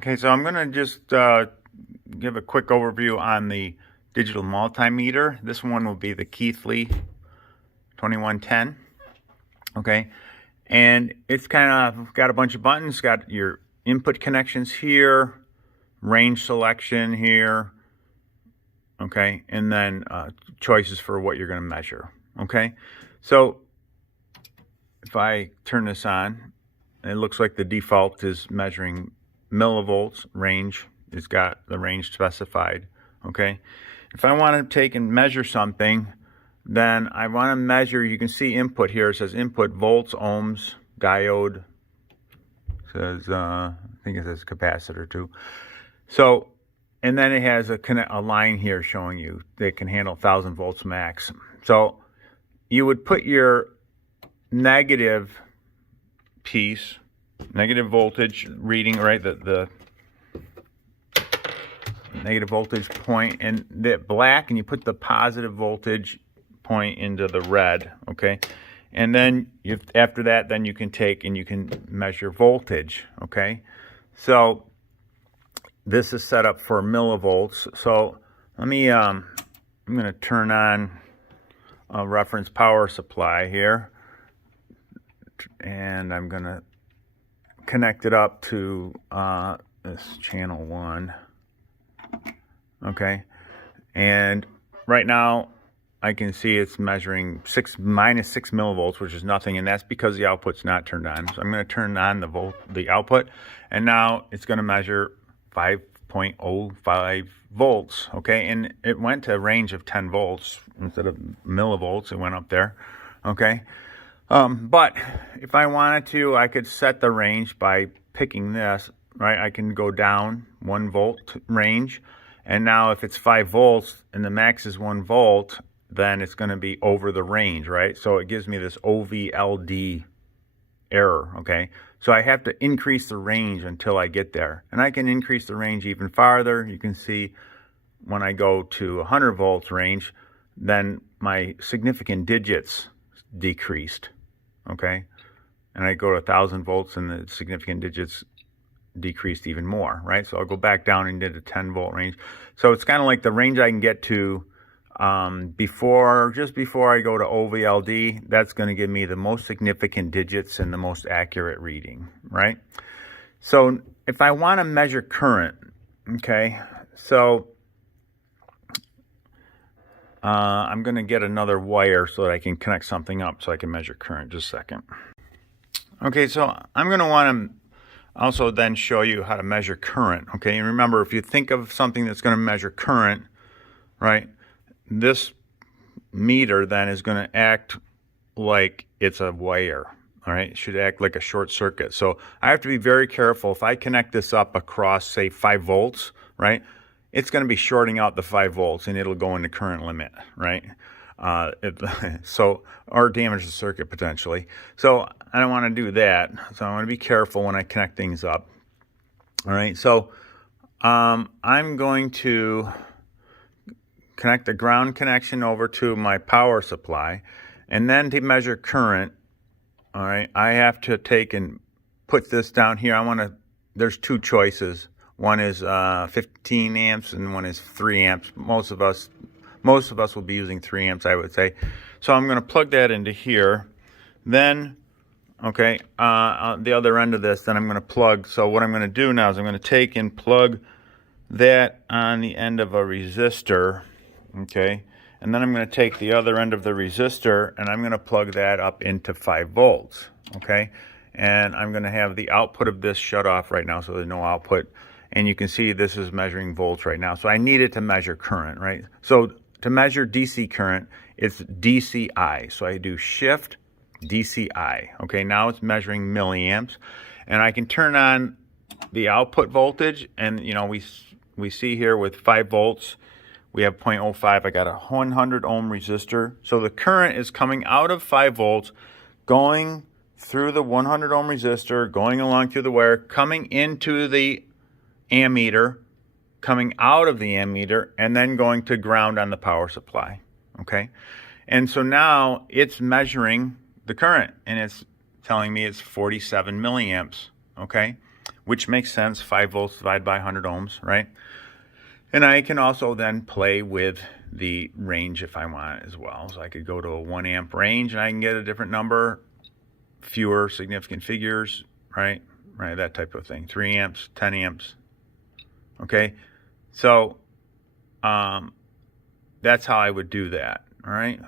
Okay, so I'm going to just give a quick overview on the digital multimeter. This one will be the Keithley 2110. Okay, and it's kind of got a bunch of buttons, got your input connections here, range selection here, okay, and then choices for what you're going to measure. Okay, so if I turn this on, it looks like the default is measuring millivolts. Range, it's got the range specified. Okay, if I want to take and measure something, then I want to measure, you can see input here, it says input volts, ohms, diode, it says I think it says capacitor too. So, and then it has a line here showing you that can handle 1000 volts max. So you would put your negative piece, negative voltage reading, right, the negative voltage point in the black, and you put the positive voltage point into the red. Okay, and then after that, then you can take and you can measure voltage. Okay, so this is set up for millivolts. So let me I'm going to turn on a reference power supply here, and I'm going to connect it up to this channel 1. Okay, and right now I can see it's measuring minus 6 millivolts, which is nothing, and that's because the output's not turned on. So I'm going to turn on the output, and now it's going to measure 5.05 volts. Okay, and it went to a range of 10 volts instead of millivolts. It went up there. Okay, but if I wanted to, I could set the range by picking this. Right, I can go down 1 volt range, and now if it's 5 volts and the max is 1 volt, then it's going to be over the range, right? So it gives me this OVLD error. Okay, so I have to increase the range until I get there, and I can increase the range even farther. You can see when I go to 100 volts range, then my significant digits decreased. Okay, and I go to 1000 volts and the significant digits decreased even more, right? So I'll go back down into the 10 volt range. So it's kind of like the range I can get to just before I go to OVLD. That's going to give me the most significant digits and the most accurate reading, right? So if I want to measure current, okay, so I'm going to get another wire so that I can connect something up so I can measure current. Just a second. Okay, so I'm going to want to also then show you how to measure current. Okay, and remember, if you think of something that's going to measure current, right, this meter then is going to act like it's a wire. All right, it should act like a short circuit. So I have to be very careful. If I connect this up across, say, 5 volts, right, it's going to be shorting out the 5 volts and it'll go into current limit, right? Or damage the circuit potentially. So I don't want to do that. So I want to be careful when I connect things up. All right, so I'm going to connect the ground connection over to my power supply, and then to measure current, all right, I have to take and put this down here. There's 2 choices. One is 15 amps and one is 3 amps. Most of us will be using 3 amps, I would say. So I'm going to plug that into here. Then, okay, on the other end of this, then I'm going to plug. So what I'm going to do now is I'm going to take and plug that on the end of a resistor, okay? And then I'm going to take the other end of the resistor and I'm going to plug that up into 5 volts, okay? And I'm going to have the output of this shut off right now, so there's no output. And you can see this is measuring volts right now. So I need it to measure current, right? So to measure DC current, it's DCI. So I do shift DCI. Okay, now it's measuring milliamps. And I can turn on the output voltage. And, you know, we see here with 5 volts, we have 0.05. I got a 100 ohm resistor. So the current is coming out of 5 volts, going through the 100 ohm resistor, going along through the wire, coming into the ammeter, coming out of the ammeter, and then going to ground on the power supply. Okay, and so now it's measuring the current, and it's telling me it's 47 milliamps. Okay, which makes sense, 5 volts divided by 100 ohms, right? And I can also then play with the range if I want as well. So I could go to a 1 amp range and I can get a different number, fewer significant figures, right? Right, that type of thing. 3 amps, 10 amps. Okay, so that's how I would do that, all right?